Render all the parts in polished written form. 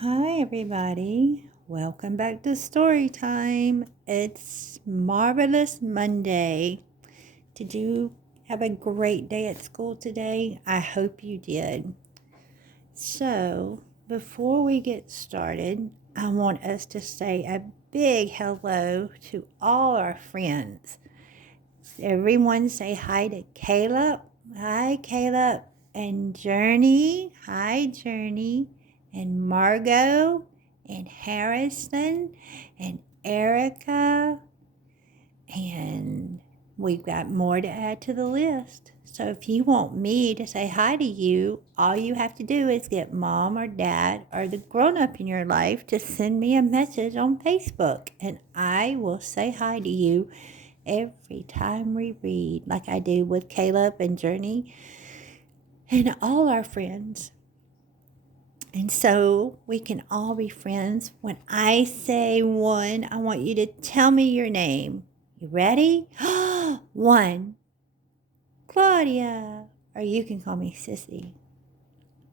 Hi, everybody. Welcome back to Story Time. It's Marvelous Monday. Did you have a great day at school today? I hope you did. So, before we get started, I want us to say a big hello to all our friends. Everyone say hi to Caleb. Hi, Caleb. And Journey. Hi, Journey. And Margot. And Harrison. And Erica. And we've got more to add to the list. So if you want me to say hi to you, all you have to do is get mom or dad or the grown up in your life to send me a message on Facebook, and I will say hi to you every time we read, like I do with Caleb and Journey and all our friends. And so we can all be friends. When I say one, I want you to tell me your name. You ready? One, Claudia, or you can call me Sissy.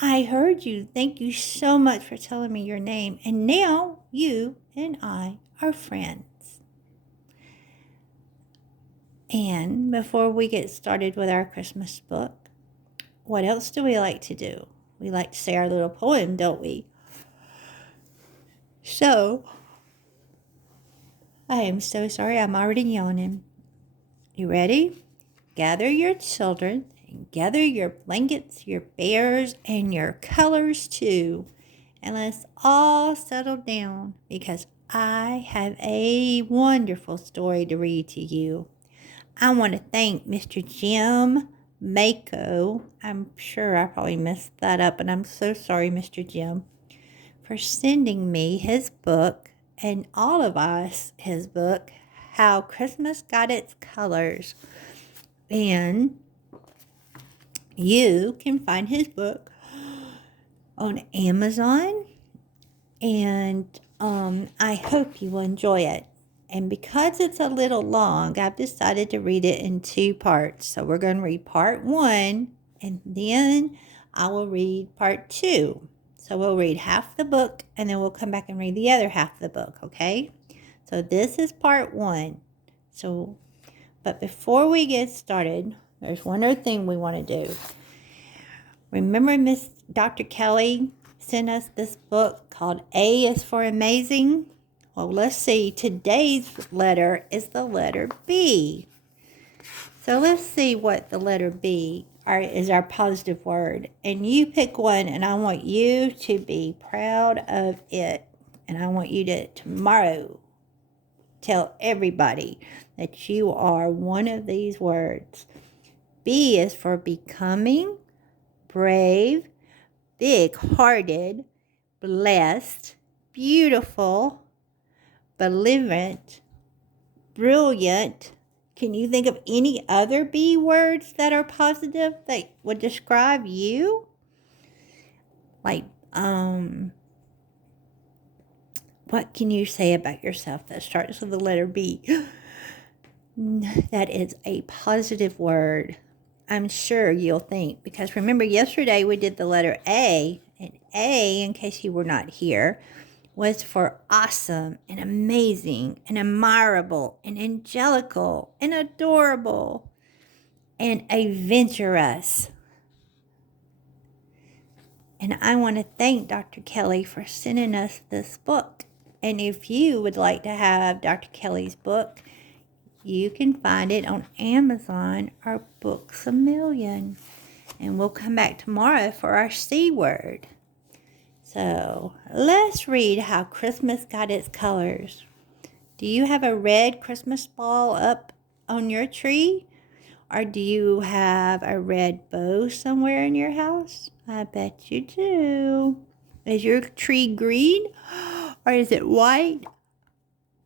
I heard you. Thank you so much for telling me your name. And now you and I are friends. And before we get started with our Christmas book, what else do we like to do? We like to say our little poem, don't we? So, I am so sorry, I'm already yawning. You ready? Gather your children and gather your blankets, your bears, and your colors too. And let's all settle down because I have a wonderful story to read to you. I want to thank Mr. Jim Mako. I'm sure I probably messed that up, and I'm so sorry, Mr. Jim, for sending me his book and all of us his book, How Christmas Got Its Colors. And you can find his book on Amazon, and I hope you will enjoy it. And because it's a little long, I've decided to read it in two parts. So we're going to read part one, and then I will read part two. So we'll read half the book, and then we'll come back and read the other half of the book, okay? So this is part one. But before we get started, there's one other thing we want to do. Remember Miss Dr. Kelly sent us this book called A is for Amazing? Well, let's see. Today's letter is the letter B. So let's see what the letter B is our positive word. And you pick one, and I want you to be proud of it. And I want you to tomorrow tell everybody that you are one of these words. B is for becoming, brave, big-hearted, blessed, beautiful, benevolent, brilliant. Can you think of any other B words that are positive that would describe you? Like, what can you say about yourself that starts with the letter B? That is a positive word. I'm sure you'll think, because remember yesterday we did the letter A, and A, in case you were not here, was for awesome and amazing and admirable and angelical and adorable and adventurous. And I want to thank Dr. Kelly for sending us this book. And if you would like to have Dr. Kelly's book, you can find it on Amazon or Books A Million. And we'll come back tomorrow for our C word. So let's read How Christmas Got Its Colors. Do you have a red Christmas ball up on your tree? Or do you have a red bow somewhere in your house? I bet you do. Is your tree green or is it white?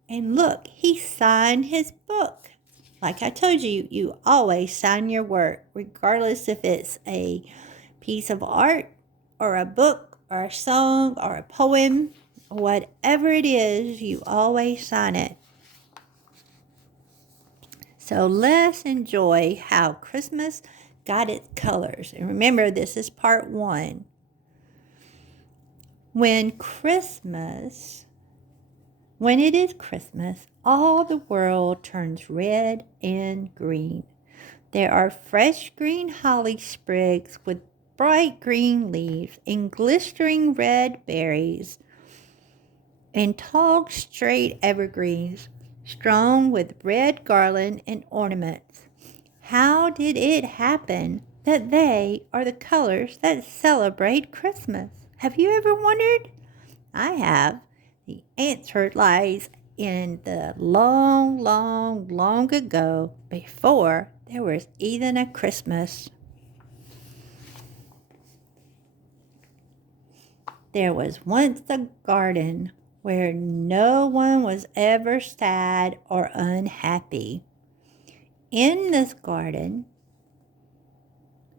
And look, he signed his book. Like I told you, you always sign your work, regardless if it's a piece of art or a book or a song or a poem. Whatever it is, you always sign it. So let's enjoy How Christmas Got Its Colors. And remember, this is part one. When it is Christmas, all the world turns red and green. There are fresh green holly sprigs with bright green leaves and glistering red berries, and tall, straight evergreens strewn with red garland and ornaments. How did it happen that they are the colors that celebrate Christmas? Have you ever wondered? I have. The answer lies in the long, long, long ago, before there was even a Christmas. There was once a garden where no one was ever sad or unhappy. In this garden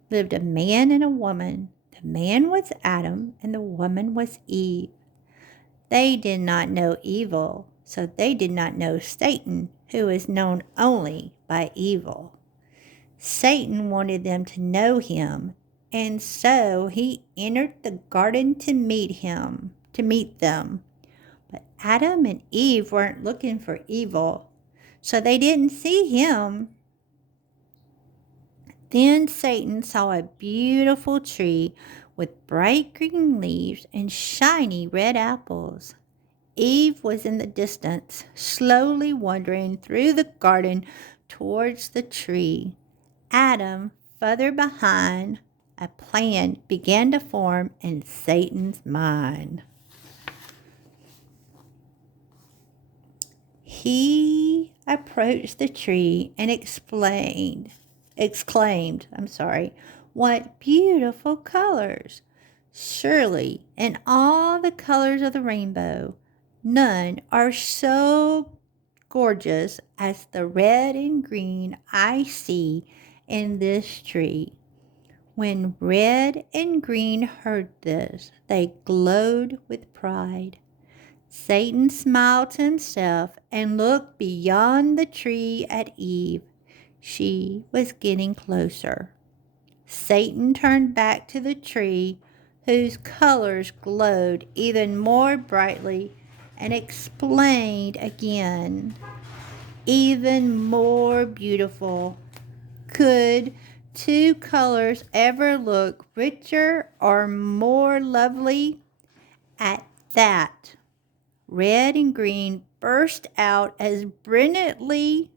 lived a man and a woman. The man was Adam and the woman was Eve. They did not know evil, so they did not know Satan, who is known only by evil. Satan wanted them to know him, and so he entered the garden to meet them. But Adam and Eve weren't looking for evil, so they didn't see him. Then Satan saw a beautiful tree with bright green leaves and shiny red apples. Eve was in the distance, slowly wandering through the garden towards the tree. Adam, further behind. A plan began to form in Satan's mind. He approached the tree and exclaimed, "What beautiful colors! Surely in all the colors of the rainbow, none are so gorgeous as the red and green I see in this tree." When red and green heard this, they glowed with pride. Satan smiled to himself and looked beyond the tree at Eve. She was getting closer. Satan turned back to the tree, whose colors glowed even more brightly, and explained again, "Even more beautiful. Could two colors ever look richer or more lovely?" At that, red and green burst out as brilliantly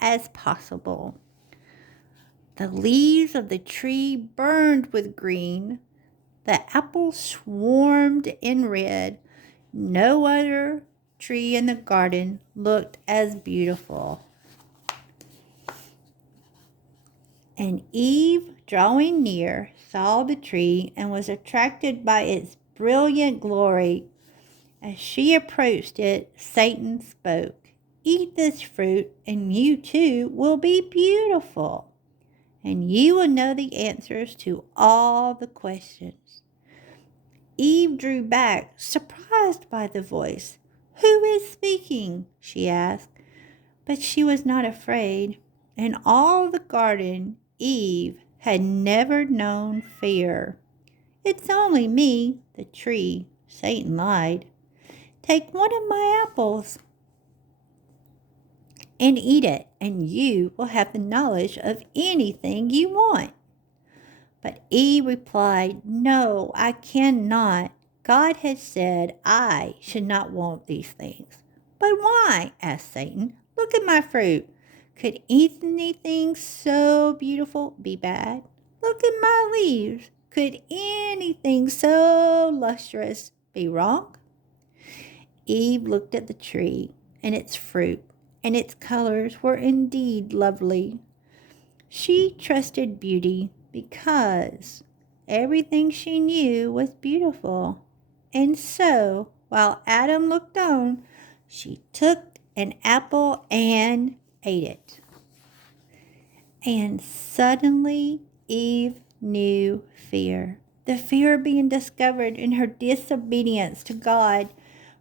as possible. The leaves of the tree burned with green. The apples swarmed in red. No other tree in the garden looked as beautiful. And Eve, drawing near, saw the tree and was attracted by its brilliant glory. As she approached it, Satan spoke, "Eat this fruit, and you too will be beautiful, and you will know the answers to all the questions." Eve drew back, surprised by the voice. "Who is speaking?" she asked. But she was not afraid. In all the garden, Eve had never known fear. "It's only me, the tree," Satan lied. "Take one of my apples and eat it, and you will have the knowledge of anything you want." But Eve replied, "No, I cannot. God has said I should not want these things." "But why?" asked Satan. "Look at my fruit. Could anything so beautiful be bad? Look at my leaves. Could anything so lustrous be wrong?" Eve looked at the tree and its fruit, and its colors were indeed lovely. She trusted beauty because everything she knew was beautiful. And so, while Adam looked on, she took an apple and ate it. And suddenly Eve knew fear. The fear of being discovered in her disobedience to God.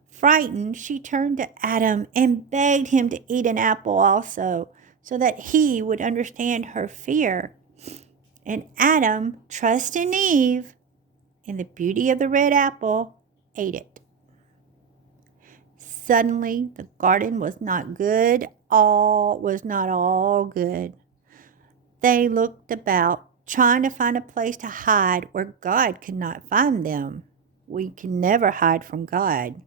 Frightened, she turned to Adam and begged him to eat an apple also, so that he would understand her fear. And Adam, trusting Eve in the beauty of the red apple, ate it. Suddenly, the garden was not good, not all good. They looked about, trying to find a place to hide where God could not find them. We can never hide from God.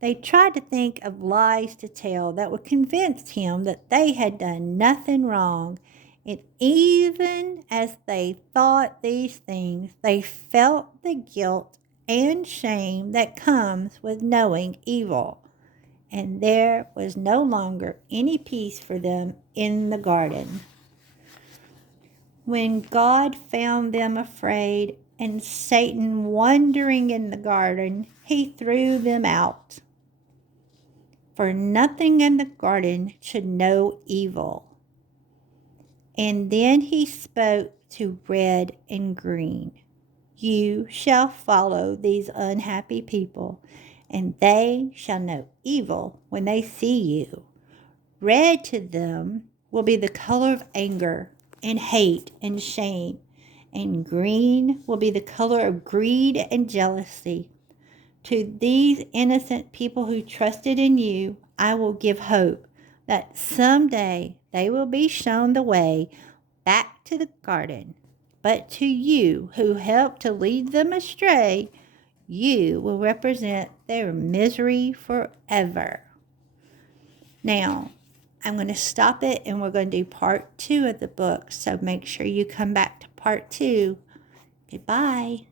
They tried to think of lies to tell that would convince him that they had done nothing wrong. And even as they thought these things, they felt the guilt and shame that comes with knowing evil. And there was no longer any peace for them in the garden. When God found them afraid and Satan wandering in the garden, he threw them out. For nothing in the garden should know evil. And then he spoke to Red and Green. You shall follow these unhappy people, and they shall know evil when they see you. Red to them will be the color of anger and hate and shame, and green will be the color of greed and jealousy. To these innocent people who trusted in you, I will give hope that someday they will be shown the way back to the garden. But to you who helped to lead them astray, you will represent their misery forever. Now, I'm going to stop it and we're going to do part 2 of the book. So make sure you come back to part 2. Goodbye.